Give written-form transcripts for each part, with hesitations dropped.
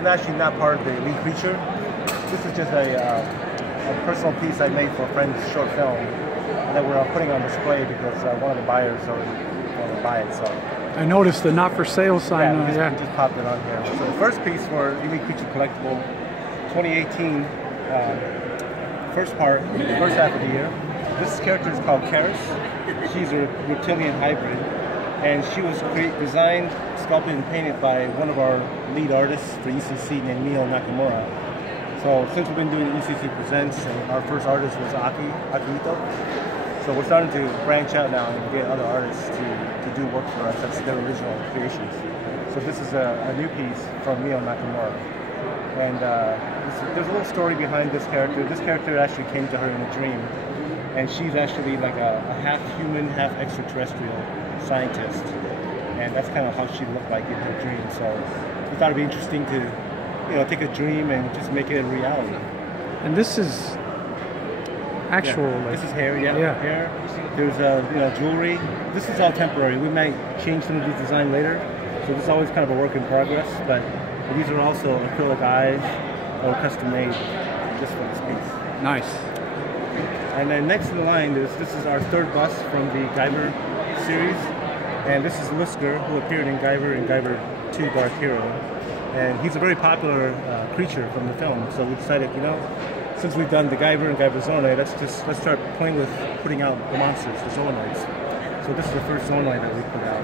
is actually not part of the elite creature. This is just a personal piece I made for a friend's short film that we're putting on display because one of the buyers already wanted to buy it. So I noticed the not for sale sign. Yeah, we just popped it on here. So the first piece for Elite Creature Collectible 2018, first part, the first half of the year. This character is called Karis. She's a reptilian hybrid, and she was designed, sculpted, and painted by one of our lead artists for ECC named Mio Nakamura. So since we've been doing ECC Presents, and our first artist was Akihito, so we're starting to branch out now and get other artists to do work for us. That's their original creations. So this is a new piece from Mio Nakamura. And there's a little story behind this character. This character actually came to her in a dream. And she's actually like a half human, half extraterrestrial scientist. And that's kind of how she looked like in her dream. So we thought it'd be interesting to, take a dream and just make it a reality. And this is actual. Yeah. Like, this is hair, hair. There's jewelry. This is all temporary. We might change some of the design later. So this is always kind of a work in progress. But these are also acrylic eyes or custom made just for this piece. Nice. And then next in the line this is our third bust from the Guyver series. And this is Lusker, who appeared in Guyver and Guyver 2 Dark Hero. And he's a very popular creature from the film. So we decided, since we've done the Guyver and Guyver Zonoid, let's start playing with putting out the monsters, the Zonoids. So this is the first Zonoid that we put out.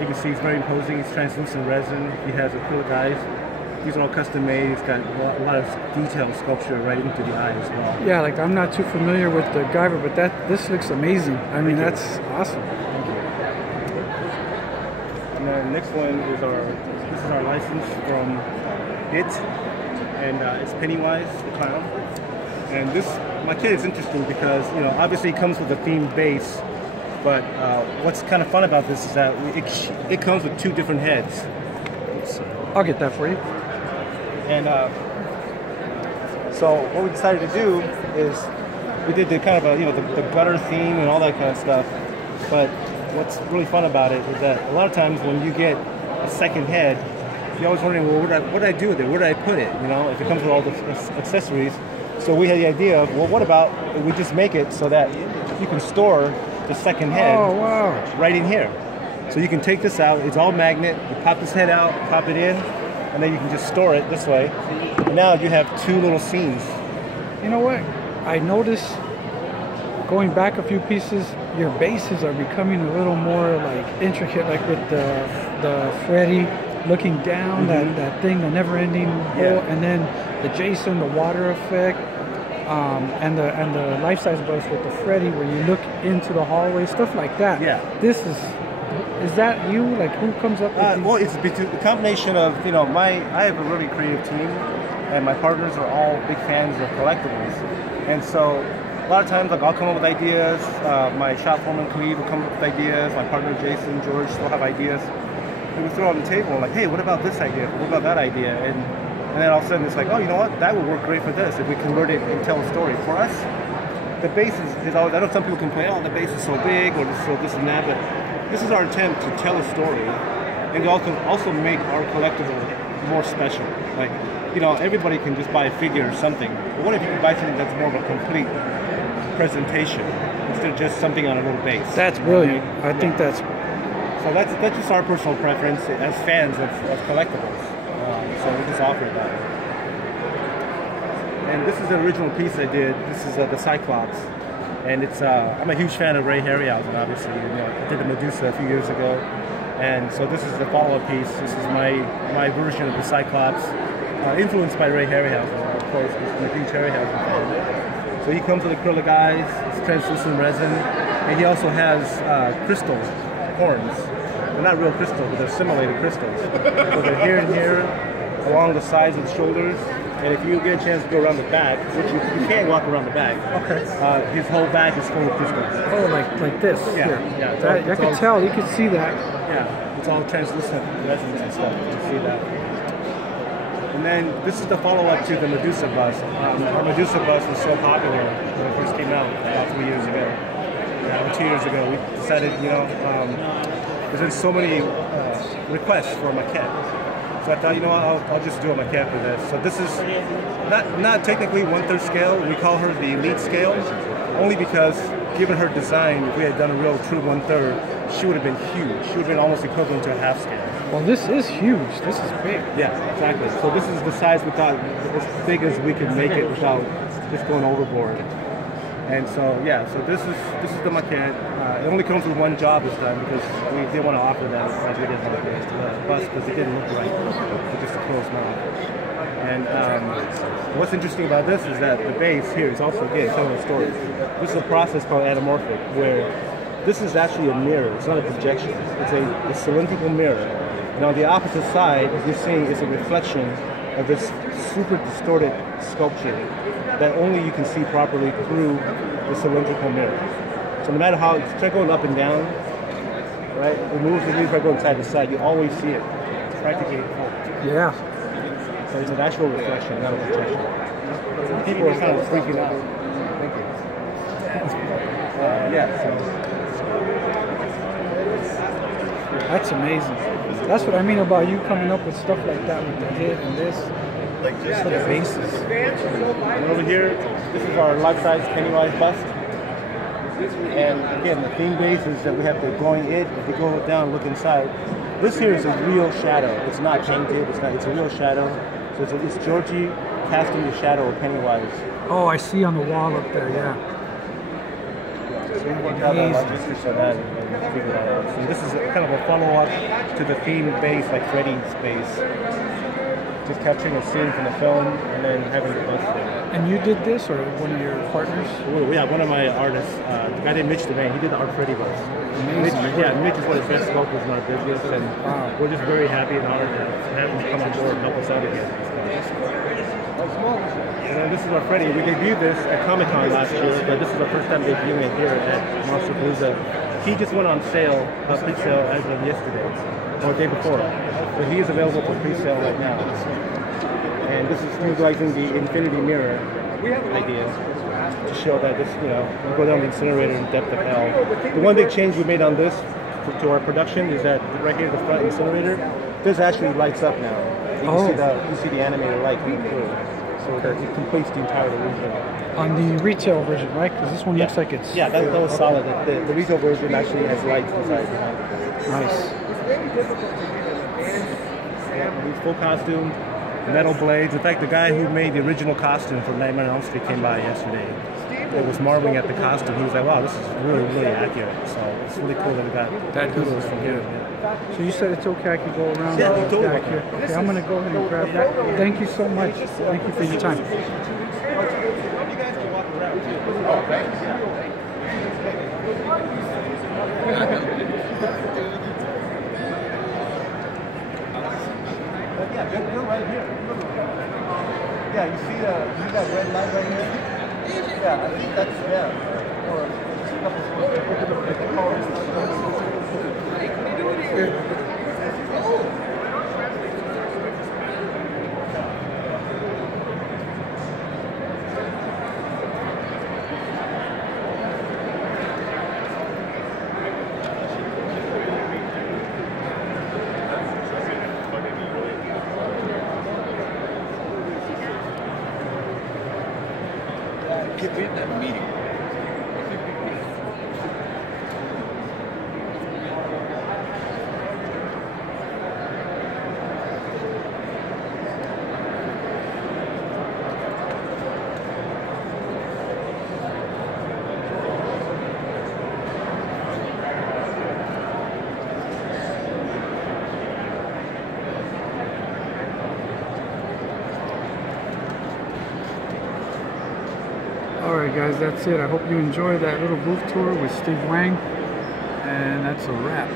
You can see he's very imposing. He's translucent resin. He has acrylic eyes. These are all custom made. He's got a lot of detailed sculpture right into the eye as well. Yeah, like I'm not too familiar with the Guyver, but this looks amazing. I mean, that's awesome. Thank you. And then the next one is this is our license from It, and it's Pennywise the clown. And my kit is interesting because obviously it comes with a themed base, but what's kind of fun about this is that it comes with 2 different heads. I'll get that for you. And so what we decided to do is we did the kind of the gutter theme and all that kind of stuff. But what's really fun about it is that a lot of times when you get a second head, you're always wondering, well, what did I do with it? Where did I put it? If it comes with all the accessories. So we had the idea of, well, what about if we just make it so that you can store the second head right in here. So you can take this out. It's all magnet. You pop this head out, pop it in, and then you can just store it this way. And now you have 2 little scenes. You know what? I noticed going back a few pieces, your bases are becoming a little more like intricate, like with the Freddy looking down, that thing, the never-ending hole, and then the Jason, the water effect, and the life-size bust with the Freddy where you look into the hallway, stuff like that. Yeah. This is that you? Like, who comes up with these? Well, it's a combination of, I have a really creative team, and my partners are all big fans of collectibles. And so a lot of times, like, I'll come up with ideas, my shop foreman Cleve will come up with ideas, my partner Jason, George still have ideas. And we throw it on the table, like, hey, what about this idea? What about that idea? And then all of a sudden it's like, oh, you know what? That would work great for this if we convert it and tell a story. For us, the base is always, I know some people complain, oh, the base is so big or this and that, but this is our attempt to tell a story and to also make our collectible more special. Like, everybody can just buy a figure or something, but what if you can buy something that's more of a complete presentation instead of just something on a little base? That's brilliant. I think that's... So that's just our personal preference as fans of collectibles. So we just offer that. And this is the original piece I did. This is the Cyclops. And it's I'm a huge fan of Ray Harryhausen, obviously. I did the Medusa a few years ago. And so this is the follow-up piece. This is my version of the Cyclops, influenced by Ray Harryhausen, of course, because I'm a huge Harryhausen fan. So he comes with acrylic eyes, it's translucent resin, and he also has crystal horns. They're not real crystal, but they're simulated crystals. So they're here and here, along the sides of the shoulders. And if you get a chance to go around the back, which you can't walk around the back, his whole back is full of crystals. Oh, like this? Yeah. I can tell, you can see that. Yeah, it's all translucent resins and stuff. You can see that. And then this is the follow-up to the Medusa bust. Our Medusa bust was so popular when it first came out about 3 years ago. 2 years ago, we decided, there's been so many requests for a maquette. So I thought, you know what, I'll just do a maquette for this. So this is not technically 1/3 scale. We call her the elite scale, only because given her design, if we had done a real true 1/3, she would have been huge. She would have been almost equivalent to a half scale. Well, this is huge. This is big. Yeah, exactly. So this is the size we thought as big as we could make it without just going overboard. And so yeah, so this is the maquette. It only comes with one job this time because we didn't want to offer that as we didn't want the bus because it didn't look right with just a closed mouth. And what's interesting about this is that the base here is also, again, telling a story. This is a process called anamorphic, where this is actually a mirror. It's not a projection. It's a cylindrical mirror. And on the opposite side, you're seeing is a reflection of this super distorted sculpture that only you can see properly through the cylindrical mirror. So no matter how, try going up and down, right? It moves the try going side to side, you always see it. It's practically full. Yeah. So it's an actual reflection, not a projection. People are kind of freaking out. Thank you. Yeah, so. That's amazing. That's what I mean about you coming up with stuff like that with the head and this. Like For the bases. And over here, this is our life-size Pennywise bust. And again, the theme base is that we have the glowing it. If we go down and look inside, this here is a real shadow. It's not painted. It's a real shadow. So it's Georgie casting the shadow of Pennywise. Oh, I see on the wall up there. Yeah. So we worked out the logistics of that and figured that out. So this is kind of a follow-up to the theme base, like Freddy's base. Just capturing a scene from the film and then having the bust there. And you did this, or one of your partners? Oh, yeah, one of my artists, the guy named Mitch DeVane, he did the Art Freddy bust. Mitch, yeah, Mitch is one of the best sculptors in our business, and we're just very happy and honored to have him come on board and help us out again. And then this is our Freddy. We debuted this at Comic-Con last year, but this is our first time debuting it here at Monsterpalooza. He just went on sale, pre-sale as of yesterday, or the day before. So he is available for pre-sale right now. And this is utilizing the infinity mirror idea to show that this, you know, you go down the incinerator in depth of hell. The one big change we made on this to our production is that right here, the front incinerator, this actually lights up now. You see the animated light coming through. So that it completes the entire illusion. On the retail version, right? Because this one looks like it's... Yeah, that was solid. The retail version actually has lights inside behind. Nice. Full costume, metal blades. In fact, the guy who made the original costume for Nightmare on Elm Street came by yesterday. It was marveling at the costume. He was like, wow, this is really, really accurate. So it's really cool that we got that kudos from him. So you said it's okay, I can go around? Yeah, totally. Back here. Okay, I'm going to go ahead and grab that. Thank you so much. Thank you for your time. You guys can walk around too. Oh, thanks. Yeah, they're right here. Yeah, you see that red light right here? Yeah, I think that's them. Or a Get me in that meeting. Alright guys, that's it. I hope you enjoyed that little booth tour with Steve Wang. And that's a wrap.